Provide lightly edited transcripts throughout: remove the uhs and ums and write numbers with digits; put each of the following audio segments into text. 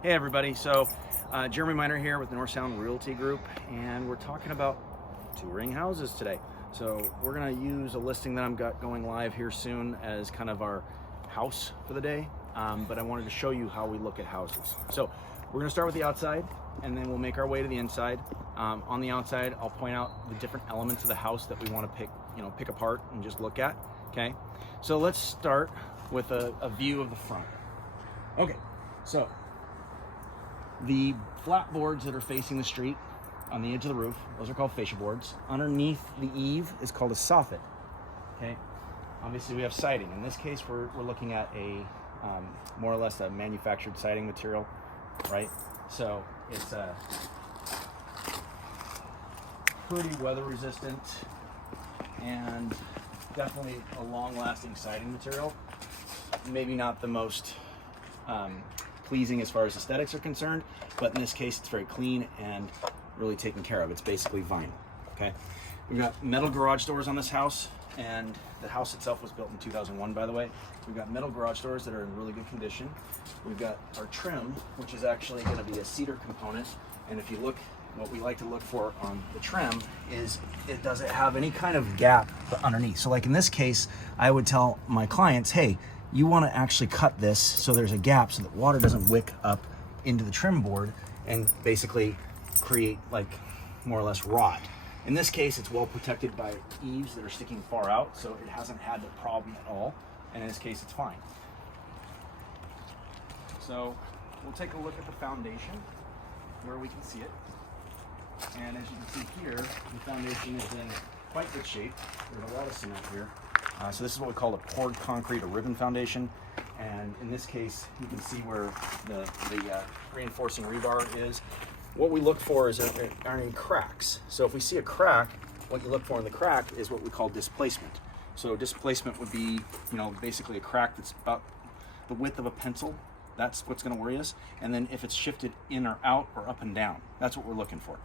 Hey everybody, so Jeremy Miner here with the North Sound Realty Group, and we're talking about touring houses today. So we're gonna use a listing that I've got going live here soon as kind of our house for the day, but I wanted to show you how we look at houses. So we're gonna start with the outside, and then we'll make our way to the inside. On the outside, I'll point out the different elements of the house that we want to pick apart and just look at, okay? So let's start with a view of the front. Okay, so the flat boards that are facing the street on the edge of the roof, those are called fascia boards. Underneath the eave is called a soffit, okay? Obviously we have siding. In this case, we're looking at a more or less a manufactured siding material, right? So it's pretty weather resistant and definitely a long-lasting siding material. Maybe not the most pleasing as far as aesthetics are concerned, but in this case it's very clean and really taken care of. It's basically vinyl, okay? We've got metal garage doors on this house, and the house itself was built in 2001, by the way. We've got metal garage doors that are in really good condition. We've got our trim, which is actually going to be a cedar component, and if you look, what we like to look for on the trim is does it have any kind of gap underneath. So like in this case, I would tell my clients, hey, you want to actually cut this so there's a gap so that water doesn't wick up into the trim board and basically create like more or less rot. In this case, it's well protected by eaves that are sticking far out, so it hasn't had the problem at all, and in this case it's fine. So we'll take a look at the foundation where we can see it, and as you can see here, the foundation is in quite good shape. There's a lot of cement here. So this is what we call a poured concrete or ribbon foundation, and in this case you can see where the reinforcing rebar is. What we look for is are any cracks. So if we see a crack, what you look for in the crack is what we call displacement. So displacement would be, basically a crack that's about the width of a pencil. That's what's going to worry us. And then if it's shifted in or out or up and down, that's what we're looking for.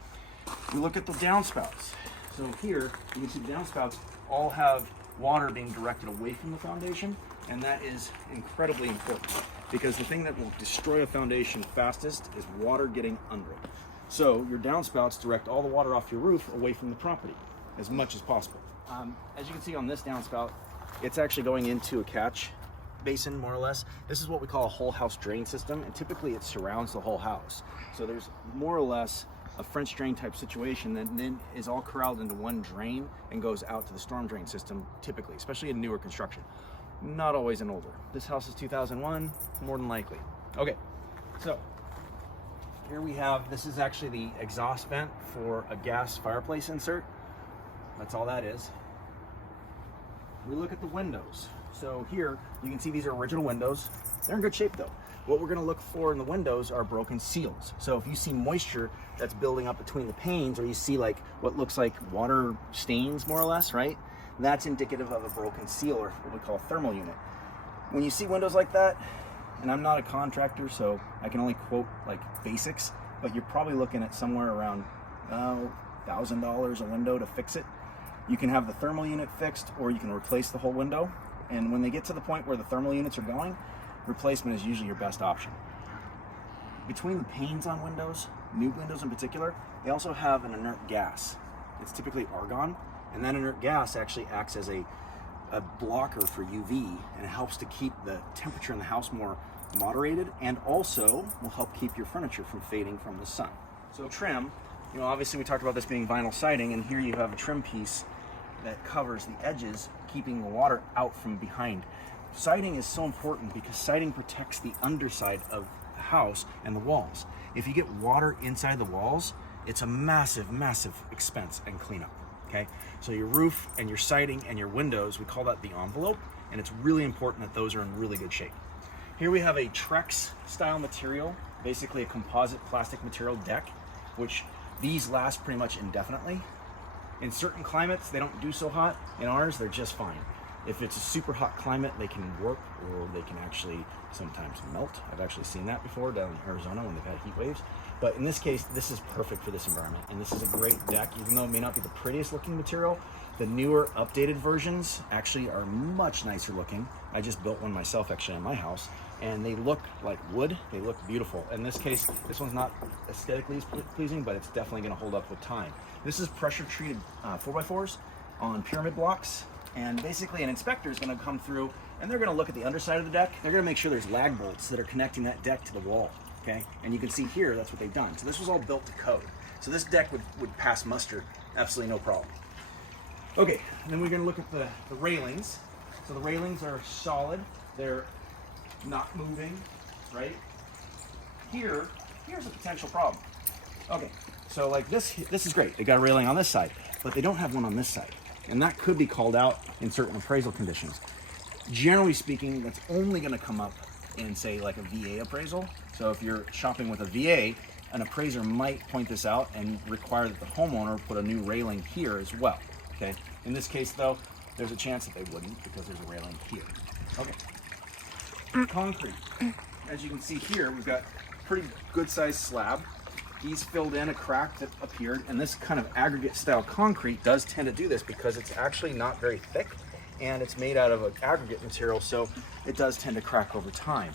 We look at the downspouts. So here you can see the downspouts all have water being directed away from the foundation, and that is incredibly important because the thing that will destroy a foundation fastest is water getting under it. So your downspouts direct all the water off your roof away from the property as much as possible. As you can see on this downspout, it's actually going into a catch basin, more or less. This is what we call a whole house drain system, and typically it surrounds the whole house. So there's more or less a French drain type situation that then is all corralled into one drain and goes out to the storm drain system, typically, especially in newer construction. Not always in older. This house is 2001, more than likely. Okay, so here we have, this is actually the exhaust vent for a gas fireplace insert. That's all that is. We look at the windows. So here, you can see these are original windows. They're in good shape though. What we're gonna look for in the windows are broken seals. So if you see moisture that's building up between the panes, or you see like what looks like water stains more or less, right? That's indicative of a broken seal, or what we call a thermal unit. When you see windows like that, and I'm not a contractor, so I can only quote like basics, but you're probably looking at somewhere around $1,000 a window to fix it. You can have the thermal unit fixed, or you can replace the whole window. And when they get to the point where the thermal units are going, replacement is usually your best option. Between the panes on windows, new windows in particular, they also have an inert gas. It's typically argon, and that inert gas actually acts as a blocker for UV, and it helps to keep the temperature in the house more moderated, and also will help keep your furniture from fading from the sun. So trim, obviously we talked about this being vinyl siding, and here you have a trim piece that covers the edges, keeping the water out from behind. Siding is so important because siding protects the underside of the house and the walls. If you get water inside the walls, it's a massive, massive expense and cleanup, okay? So your roof and your siding and your windows, we call that the envelope, and it's really important that those are in really good shape. Here we have a Trex style material, basically a composite plastic material deck, which these last pretty much indefinitely. In certain climates, they don't do so hot. In ours, they're just fine. If it's a super hot climate, they can warp, or they can actually sometimes melt. I've actually seen that before down in Arizona when they've had heat waves. But in this case, this is perfect for this environment. And this is a great deck, even though it may not be the prettiest looking material. The newer updated versions actually are much nicer looking. I just built one myself actually in my house, and they look like wood. They look beautiful. In this case, this one's not aesthetically pleasing, but it's definitely gonna hold up with time. This is pressure treated 4x4s on pyramid blocks. And basically an inspector is gonna come through and they're gonna look at the underside of the deck. They're gonna make sure there's lag bolts that are connecting that deck to the wall, okay? And you can see here, that's what they've done. So this was all built to code. So this deck would pass muster, absolutely no problem. Okay, and then we're gonna look at the railings. So the railings are solid. They're not moving, right? Here's a potential problem. Okay, so like this is great. They got a railing on this side, but they don't have one on this side. And that could be called out in certain appraisal conditions. Generally speaking, that's only gonna come up in, say, like a VA appraisal. So if you're shopping with a VA, an appraiser might point this out and require that the homeowner put a new railing here as well, okay? In this case though, there's a chance that they wouldn't because there's a railing here. Okay. Concrete. As you can see here, we've got pretty good sized slab. He's filled in a crack that appeared, and this kind of aggregate style concrete does tend to do this because it's actually not very thick and it's made out of an aggregate material, so it does tend to crack over time.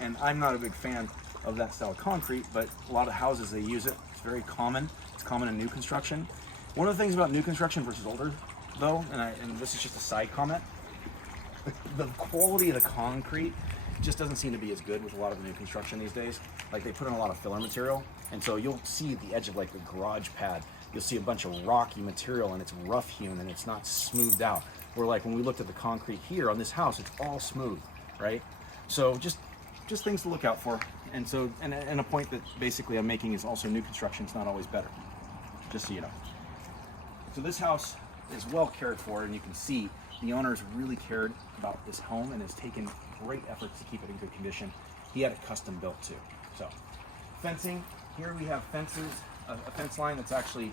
And I'm not a big fan of that style of concrete, but a lot of houses, they use it. It's very common. It's common in new construction. One of the things about new construction versus older though, and this is just a side comment, the quality of the concrete just doesn't seem to be as good with a lot of the new construction these days. Like they put in a lot of filler material, and so you'll see at the edge of like the garage pad, you'll see a bunch of rocky material and it's rough hewn and it's not smoothed out. Where like when we looked at the concrete here on this house, it's all smooth, right? So just things to look out for. And so, and a point that basically I'm making is also new construction is not always better, just so you know. So this house is well cared for, and you can see the owner's really cared about this home and has taken great efforts to keep it in good condition. He had it custom built too. So fencing, here we have fences, a fence line that's actually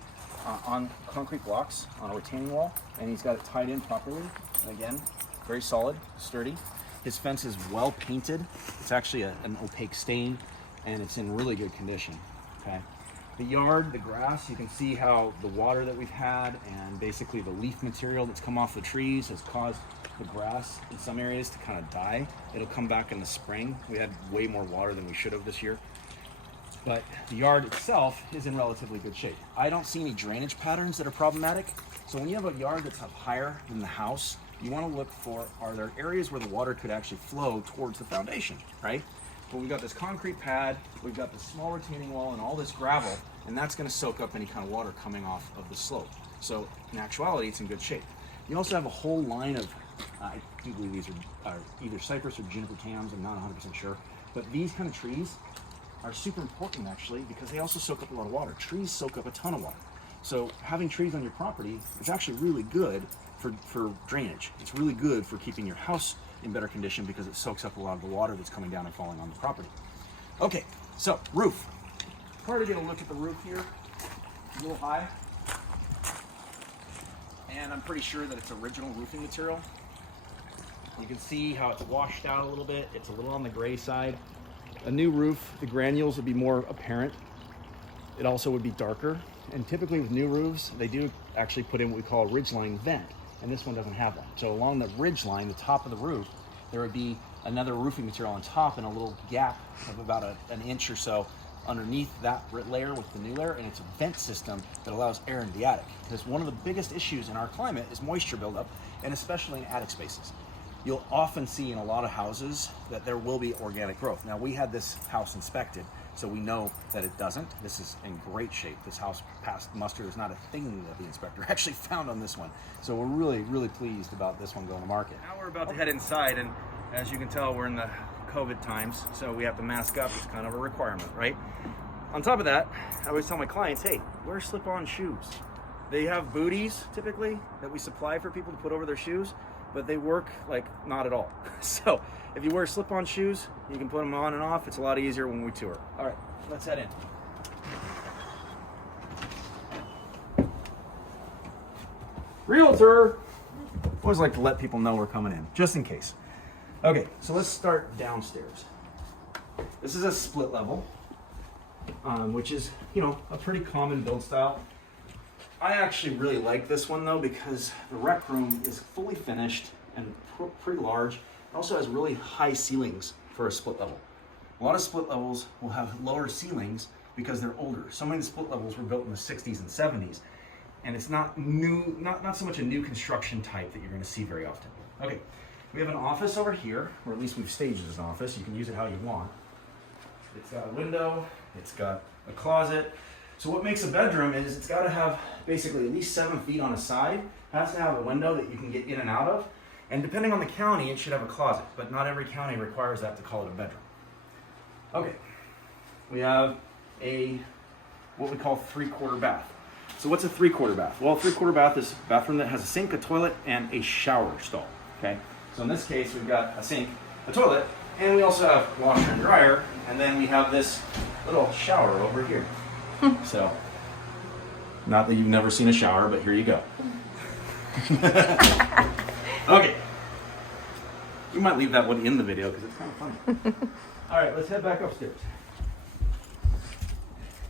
on concrete blocks on a retaining wall, and he's got it tied in properly. And again, very solid, sturdy. His fence is well painted. It's actually an opaque stain, and it's in really good condition, okay? The yard, the grass, you can see how the water that we've had and basically the leaf material that's come off the trees has caused the grass in some areas to kind of die. It'll come back in the spring. We had way more water than we should have this year. But the yard itself is in relatively good shape. I don't see any drainage patterns that are problematic. So when you have a yard that's up higher than the house, you want to look for, are there areas where the water could actually flow towards the foundation, right? But we've got this concrete pad, we've got this small retaining wall and all this gravel, and that's going to soak up any kind of water coming off of the slope. So in actuality, it's in good shape. You also have a whole line of, I do believe these are either cypress or juniper tams, I'm not 100% sure, but these kind of trees are super important actually because they also soak up a lot of water. Trees soak up a ton of water. So having trees on your property is actually really good for drainage. It's really good for keeping your house in better condition because it soaks up a lot of the water that's coming down and falling on the property. Okay, so roof. Hard to get a look at the roof here. It's a little high. And I'm pretty sure that it's original roofing material. You can see how it's washed out a little bit. It's a little on the gray side. A new roof, the granules would be more apparent. It also would be darker. And typically with new roofs, they do actually put in what we call a ridgeline vent. And this one doesn't have one. So along the ridge line, the top of the roof, there would be another roofing material on top and a little gap of about an inch or so underneath that layer with the new layer, and it's a vent system that allows air into the attic. Because one of the biggest issues in our climate is moisture buildup, and especially in attic spaces. You'll often see in a lot of houses that there will be organic growth. Now we had this house inspected, so we know that it doesn't. This is in great shape. This house passed muster. There's not a thing that the inspector actually found on this one. So we're really, really pleased about this one going to market. Now we're about to head inside, and as you can tell, we're in the COVID times, so we have to mask up. It's kind of a requirement, right? On top of that, I always tell my clients, hey, wear slip-on shoes. They have booties, typically, that we supply for people to put over their shoes, but they work like not at all. So if you wear slip-on shoes, you can put them on and off. It's a lot easier when we tour. All right, let's head in. Realtor! always like to let people know we're coming in, just in case. Okay, so let's start downstairs. This is a split level, which is, you know, a pretty common build style. I actually really like this one though, because the rec room is fully finished and pretty large. It also has really high ceilings for a split level. A lot of split levels will have lower ceilings because they're older. So many of the split levels were built in the 60s and 70s, and it's not new, not so much a new construction type that you're going to see very often. Okay, we have an office over here, or at least we've staged it as an office. You can use it how you want. It's got a window, it's got a closet. So what makes a bedroom is it's got to have basically at least 7 feet on a side. It has to have a window that you can get in and out of. And depending on the county, it should have a closet, but not every county requires that to call it a bedroom. Okay, we have what we call 3/4 bath. So what's a 3/4 bath? Well, a 3/4 bath is a bathroom that has a sink, a toilet, and a shower stall. Okay, so in this case, we've got a sink, a toilet, and we also have washer and dryer, and then we have this little shower over here. So, not that you've never seen a shower, but here you go. Okay, you might leave that one in the video because it's kind of funny. All right, let's head back upstairs.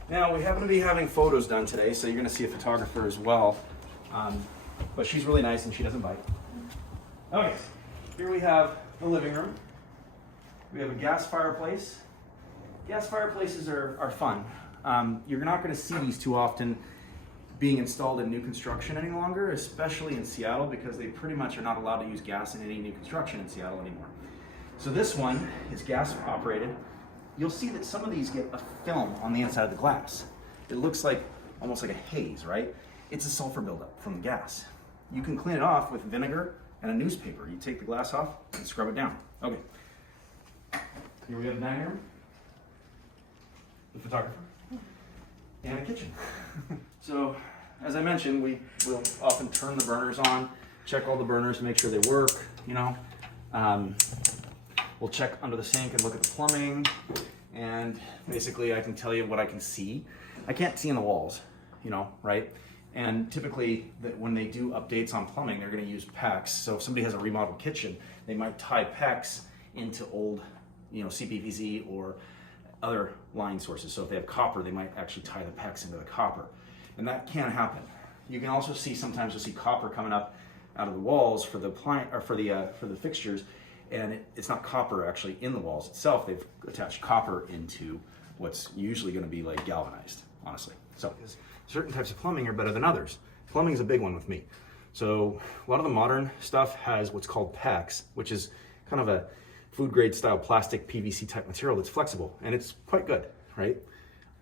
Now, we happen to be having photos done today, so you're going to see a photographer as well. But she's really nice and she doesn't bite. Okay, here we have the living room. We have a gas fireplace. Gas fireplaces are fun. You're not going to see these too often being installed in new construction any longer, especially in Seattle, because they pretty much are not allowed to use gas in any new construction in Seattle anymore. So this one is gas operated. You'll see that some of these get a film on the inside of the glass. It looks like almost like a haze, right? It's a sulfur buildup from the gas. You can clean it off with vinegar and a newspaper. You take the glass off and scrub it down. Okay. Here we have the dining room, the photographer, and a kitchen. So, as I mentioned, we will often turn the burners on, check all the burners to make sure they work, you know. We'll check under the sink and look at the plumbing, and basically I can tell you what I can see. I can't see in the walls, you know, right? And typically, when they do updates on plumbing, they're going to use PEX. So if somebody has a remodeled kitchen, they might tie PEX into old, you know, Cpvc or other line sources. So if they have copper, they might actually tie the PEX into the copper, and that can happen. You can also see sometimes you'll see copper coming up out of the walls for the for the fixtures, and it's not copper actually in the walls itself. They've attached copper into what's usually going to be like galvanized, honestly. So certain types of plumbing are better than others. Plumbing is a big one with me. So a lot of the modern stuff has what's called PEX, which is kind of a food grade style plastic PVC type material that's flexible, and it's quite good, right?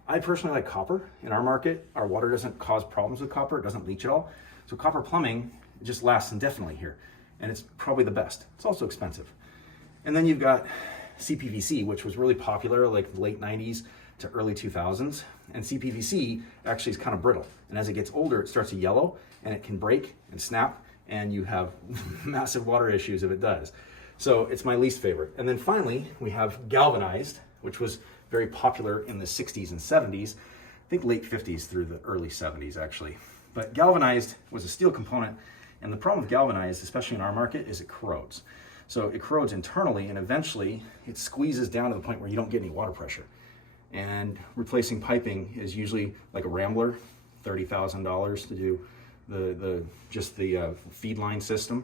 I personally like copper. In our market, our water doesn't cause problems with copper. It doesn't leach at all. So copper plumbing just lasts indefinitely here, and it's probably the best. It's also expensive. And then you've got Cpvc, which was really popular like the late 90s to early 2000s. And Cpvc actually is kind of brittle. And as it gets older, it starts to yellow, and it can break and snap, and you have massive water issues if it does. So it's my least favorite. And then finally, we have galvanized, which was very popular in the 60s and 70s. I think late 50s through the early 70s, actually. But galvanized was a steel component, and the problem with galvanized, especially in our market, is it corrodes. So it corrodes internally, and eventually it squeezes down to the point where you don't get any water pressure. And replacing piping is usually like a Rambler, $30,000 to do the feed line system.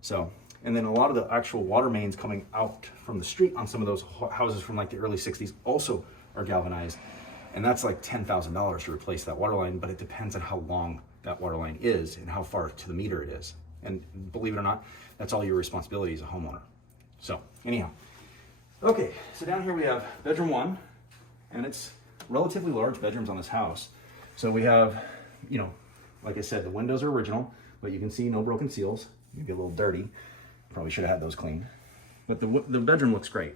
So, and then a lot of the actual water mains coming out from the street on some of those houses from like the early 60s also are galvanized. And that's like $10,000 to replace that water line, but it depends on how long that water line is and how far to the meter it is. And believe it or not, that's all your responsibility as a homeowner. So anyhow, okay, so down here we have bedroom 1, and it's relatively large bedrooms on this house. So we have, you know, like I said, the windows are original, but you can see no broken seals. You get a little dirty. Probably should have had those cleaned. But the bedroom looks great.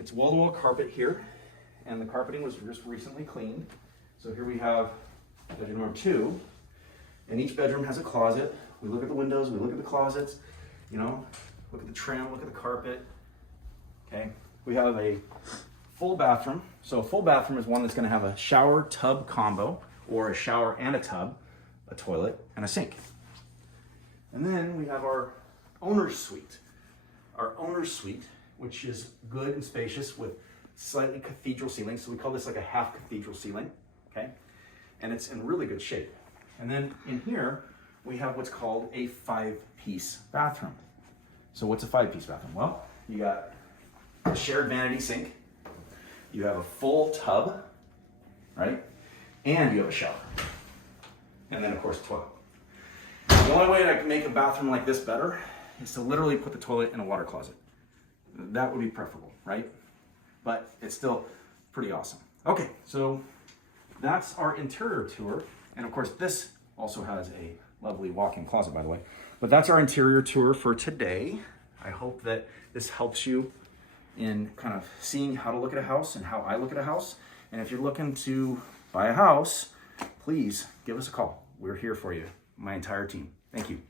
It's wall-to-wall carpet here, and the carpeting was just recently cleaned. So here we have bedroom number 2, and each bedroom has a closet. We look at the windows, we look at the closets, you know, look at the trim, look at the carpet. Okay, we have a full bathroom. So a full bathroom is one that's going to have a shower tub combo, or a shower and a tub, a toilet, and a sink. And then we have our owner's suite. Our owner's suite, which is good and spacious with slightly cathedral ceiling. So we call this like a half cathedral ceiling, okay? And it's in really good shape. And then in here, we have what's called a 5-piece bathroom. So what's a 5-piece bathroom? Well, you got a shared vanity sink, you have a full tub, right? And you have a shower. And then of course, a toilet. The only way to make a bathroom like this better is to literally put the toilet in a water closet. That would be preferable, right? But it's still pretty awesome. Okay, so that's our interior tour. And of course, this also has a lovely walk-in closet, by the way. But that's our interior tour for today. I hope that this helps you in kind of seeing how to look at a house and how I look at a house. And if you're looking to buy a house, please give us a call. We're here for you, my entire team. Thank you.